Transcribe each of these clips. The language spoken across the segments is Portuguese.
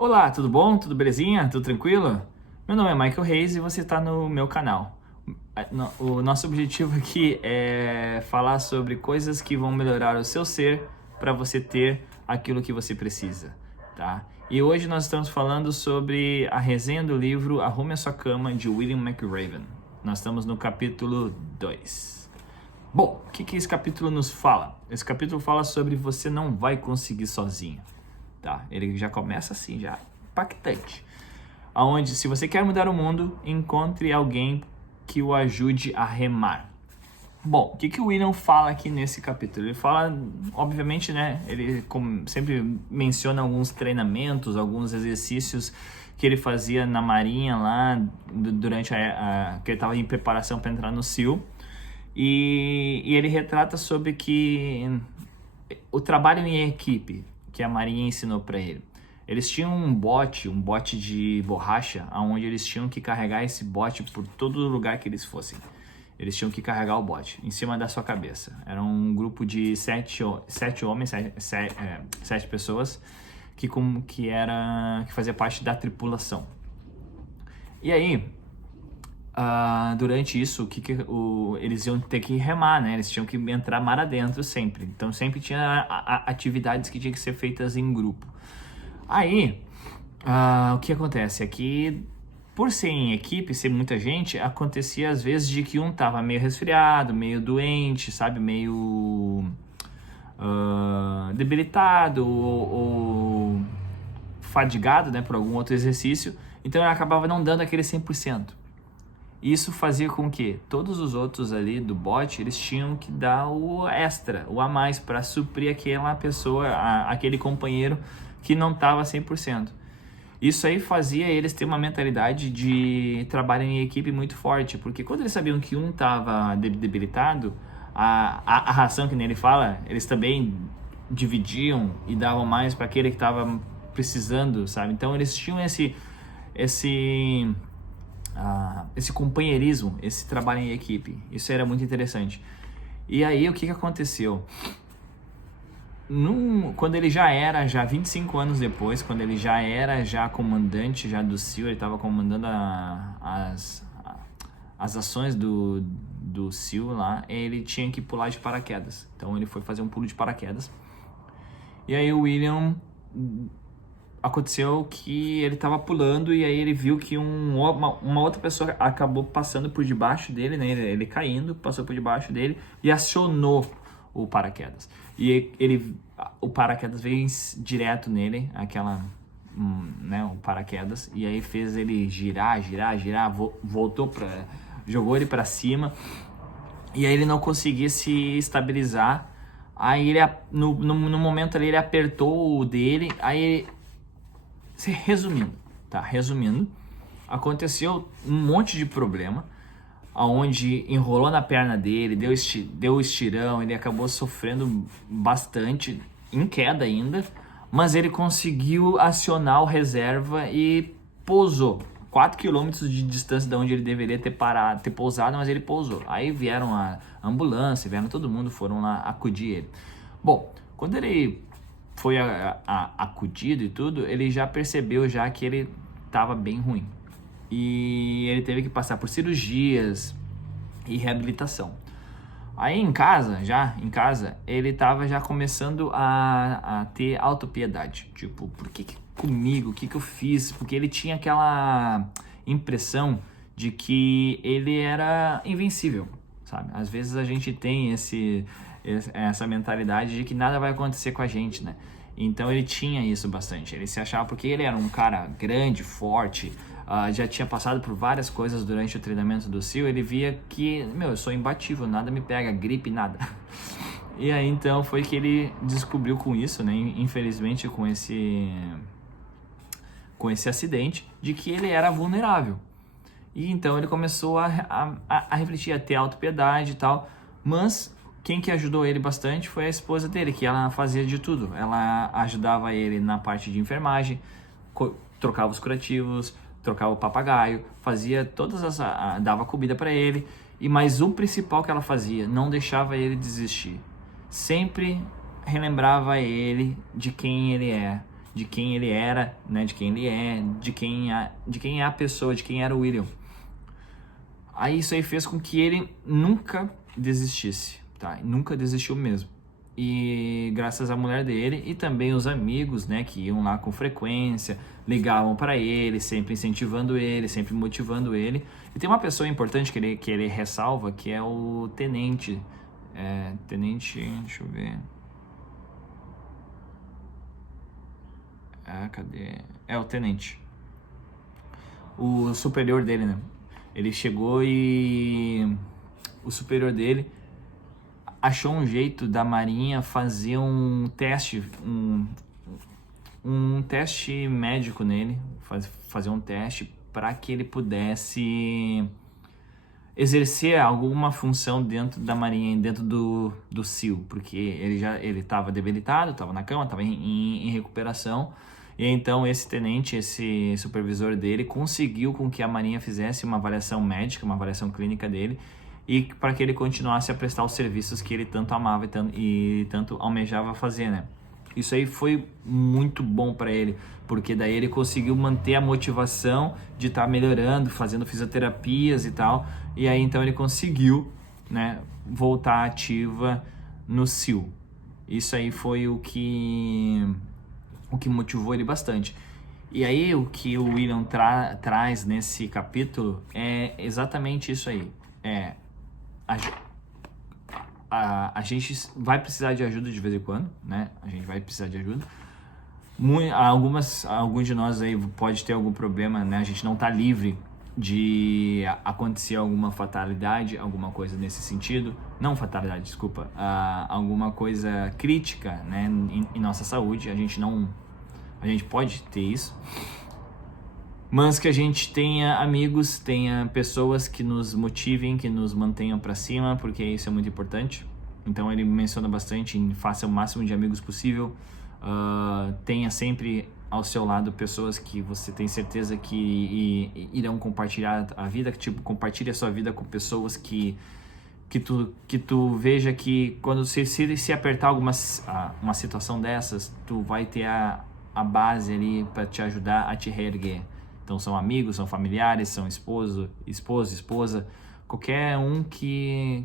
Olá, tudo bom? Tudo belezinha? Tudo tranquilo? Meu nome é Michael Reis e você está no meu canal. O nosso objetivo aqui é falar sobre coisas que vão melhorar o seu ser para você ter aquilo que você precisa, tá? E hoje nós estamos falando sobre a resenha do livro Arrume a Sua Cama, de William McRaven. Nós estamos no capítulo 2. Bom, o que esse capítulo nos fala? Esse capítulo fala sobre você não vai conseguir sozinho. Tá, ele já começa assim, já impactante. Aonde, se você quer mudar o mundo, encontre alguém que o ajude a remar. Bom, o que o William fala aqui nesse capítulo? Ele fala, obviamente, né? Ele sempre menciona alguns treinamentos, alguns exercícios que ele fazia na Marinha lá durante que ele estava em preparação para entrar no SEAL. E ele retrata sobre que o trabalho em equipe que a Marinha ensinou para ele. Eles tinham um bote de borracha, onde eles tinham que carregar esse bote por todo lugar que eles fossem. Eles tinham que carregar o bote em cima da sua cabeça. Era um grupo de sete homens, sete pessoas que fazia parte da tripulação. E aí, durante isso, eles iam ter que remar, né? Eles tinham que entrar mar adentro sempre. Então sempre tinha atividades que tinham que ser feitas em grupo. Aí, o que acontece? Aqui, por ser em equipe, ser muita gente, acontecia às vezes de que um tava meio resfriado, meio doente, sabe? Meio debilitado ou fadigado, né? Por algum outro exercício. Então ele acabava não dando aquele 100%. Isso fazia com que todos os outros ali do bote, eles tinham que dar o extra, o a mais, para suprir aquela pessoa, aquele companheiro que não estava 100%. Isso aí fazia eles ter uma mentalidade de trabalho em equipe muito forte, porque quando eles sabiam que um estava debilitado, a ração que nele fala, eles também dividiam e davam mais para aquele que estava precisando, sabe? Então eles tinham esse companheirismo, esse trabalho em equipe. Isso era muito interessante. E aí, o que aconteceu? Quando ele já 25 anos depois, quando ele já era comandante do SEAL, ele estava comandando as ações do SEAL lá, ele tinha que pular de paraquedas. Então ele foi fazer um pulo de paraquedas. E aí o William... aconteceu que ele estava pulando e aí ele viu que uma outra pessoa acabou passando por debaixo dele, né? Ele caindo, passou por debaixo dele e acionou o paraquedas. E o paraquedas veio direto nele, o paraquedas, e aí fez ele girar, jogou ele para cima, e aí ele não conseguia se estabilizar. Aí ele, no momento ali, ele apertou o dele, aí Resumindo, aconteceu um monte de problema, onde enrolou na perna dele, deu estirão, ele acabou sofrendo bastante, em queda ainda, mas ele conseguiu acionar o reserva e pousou. 4 km de distância de onde ele deveria ter pousado, mas ele pousou. Aí vieram a ambulância, vieram todo mundo, foram lá acudir ele. Bom, quando ele foi acudido e tudo, ele já percebeu que ele estava bem ruim. E ele teve que passar por cirurgias e reabilitação. Aí em casa, ele estava já começando a ter autopiedade. Tipo, por que comigo? O que eu fiz? Porque ele tinha aquela impressão de que ele era invencível, sabe? Às vezes a gente tem essa mentalidade de que nada vai acontecer com a gente, né? Então ele tinha isso bastante. Ele se achava, porque ele era um cara grande, forte, já tinha passado por várias coisas durante o treinamento do SEAL, ele via que, eu sou imbatível, nada me pega, gripe, nada. E aí então foi que ele descobriu com isso, né? Infelizmente com esse acidente, de que ele era vulnerável. E então ele começou a refletir, a ter autopiedade e tal, mas quem que ajudou ele bastante foi a esposa dele, que ela fazia de tudo. Ela ajudava ele na parte de enfermagem, trocava os curativos, trocava o papagaio, fazia dava comida para ele. Mas o principal que ela fazia, não deixava ele desistir. Sempre relembrava ele de quem ele é, de quem ele era, né, de quem ele é, de quem é a pessoa, de quem era o William. Aí isso aí fez com que ele nunca desistisse, tá? Nunca desistiu mesmo. E graças à mulher dele e também os amigos, né, que iam lá com frequência, ligavam para ele, sempre incentivando ele, sempre motivando ele. E tem uma pessoa importante que ele ressalva, que é o tenente. Tenente, deixa eu ver. Cadê? É o tenente. O superior dele, né? Ele chegou e o superior dele achou um jeito da Marinha fazer um teste, um teste médico nele, fazer um teste para que ele pudesse exercer alguma função dentro da Marinha, dentro do SEAL, porque ele estava debilitado, estava na cama, estava em recuperação. E então esse tenente, esse supervisor dele, conseguiu com que a Marinha fizesse uma avaliação médica, uma avaliação clínica dele, e para que ele continuasse a prestar os serviços que ele tanto amava e tanto almejava fazer, né? Isso aí foi muito bom para ele, porque daí ele conseguiu manter a motivação de estar melhorando, fazendo fisioterapias e tal, e aí então ele conseguiu, né, voltar ativa no SEAL. Isso aí foi o que motivou ele bastante. E aí o que o William traz nesse capítulo é exatamente isso aí. A gente vai precisar de ajuda de vez em quando, né? A gente vai precisar de ajuda. Alguns de nós aí pode ter algum problema, né? A gente não tá livre de acontecer alguma fatalidade, alguma coisa nesse sentido. Não fatalidade, desculpa. Alguma coisa crítica, né? Em nossa saúde. A gente pode ter isso. Mas que a gente tenha amigos, tenha pessoas que nos motivem, que nos mantenham para cima, porque isso é muito importante. Então ele menciona bastante faça o máximo de amigos possível, tenha sempre ao seu lado pessoas que você tem certeza que irão compartilhar a vida, que tipo, compartilhe a sua vida com pessoas que tu veja que quando se apertar uma situação dessas, tu vai ter a base ali para te ajudar a te reerguer. Então são amigos, são familiares, são esposa, qualquer um que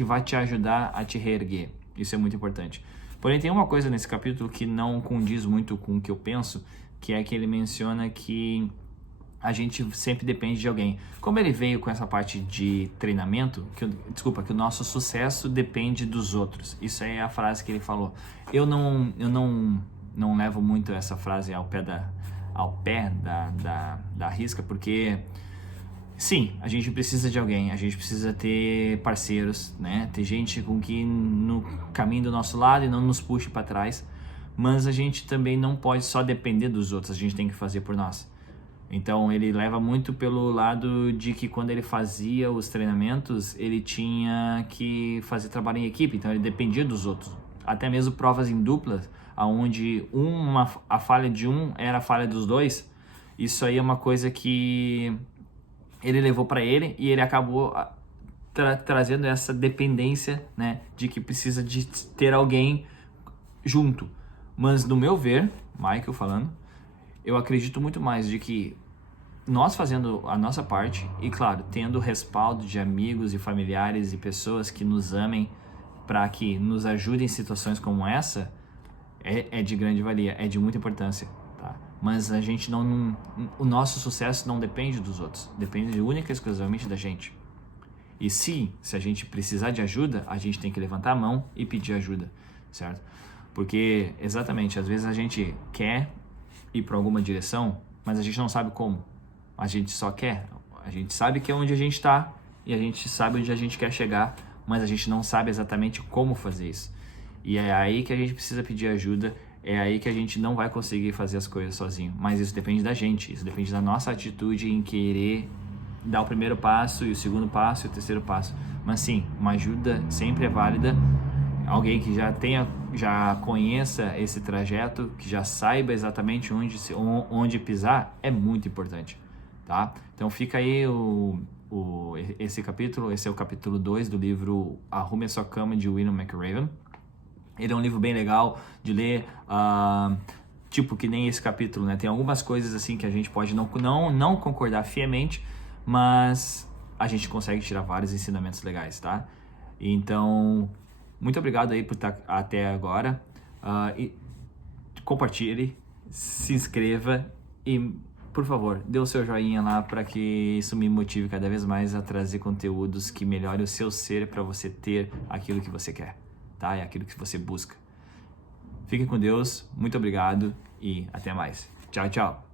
vai te ajudar a te reerguer. Isso é muito importante. Porém, tem uma coisa nesse capítulo que não condiz muito com o que eu penso, que é que ele menciona que a gente sempre depende de alguém. Como ele veio com essa parte de treinamento, que o nosso sucesso depende dos outros. Isso aí é a frase que ele falou. Eu não levo muito essa frase ao pé da risca, porque sim, a gente precisa de alguém, a gente precisa ter parceiros, né? Ter gente com que no caminho do nosso lado e não nos puxe para trás, mas a gente também não pode só depender dos outros, a gente tem que fazer por nós. Então ele leva muito pelo lado de que quando ele fazia os treinamentos, ele tinha que fazer trabalho em equipe, então ele dependia dos outros. Até mesmo provas em duplas, onde a falha de um era a falha dos dois, isso aí é uma coisa que ele levou para ele e ele acabou trazendo essa dependência, né, de que precisa de ter alguém junto. Mas no meu ver, Michael falando, eu acredito muito mais de que nós fazendo a nossa parte e, claro, tendo o respaldo de amigos e familiares e pessoas que nos amem para que nos ajudem em situações como essa, é de grande valia, é de muita importância, tá? Mas a gente o nosso sucesso não depende dos outros, depende única e exclusivamente da gente. E se a gente precisar de ajuda, a gente tem que levantar a mão e pedir ajuda, certo? Porque, exatamente, às vezes a gente quer ir para alguma direção, mas a gente não sabe como. A gente só quer. A gente sabe que é onde a gente está e a gente sabe onde a gente quer chegar, mas a gente não sabe exatamente como fazer isso. E é aí que a gente precisa pedir ajuda, é aí que a gente não vai conseguir fazer as coisas sozinho. Mas isso depende da gente, isso depende da nossa atitude em querer dar o primeiro passo, e o segundo passo, e o terceiro passo. Mas sim, uma ajuda sempre é válida. Alguém que já conheça esse trajeto, que já saiba exatamente onde pisar, é muito importante, tá? Então fica aí esse capítulo, esse é o capítulo 2 do livro Arrume a Sua Cama, de William McRaven. Ele é um livro bem legal de ler, tipo que nem esse capítulo, né? Tem algumas coisas assim que a gente pode não concordar fielmente, mas a gente consegue tirar vários ensinamentos legais, tá? Então, muito obrigado aí por estar até agora. E compartilhe, se inscreva e, por favor, dê o seu joinha lá para que isso me motive cada vez mais a trazer conteúdos que melhorem o seu ser para você ter aquilo que você quer, tá? É aquilo que você busca. Fique com Deus, muito obrigado e até mais. Tchau, tchau.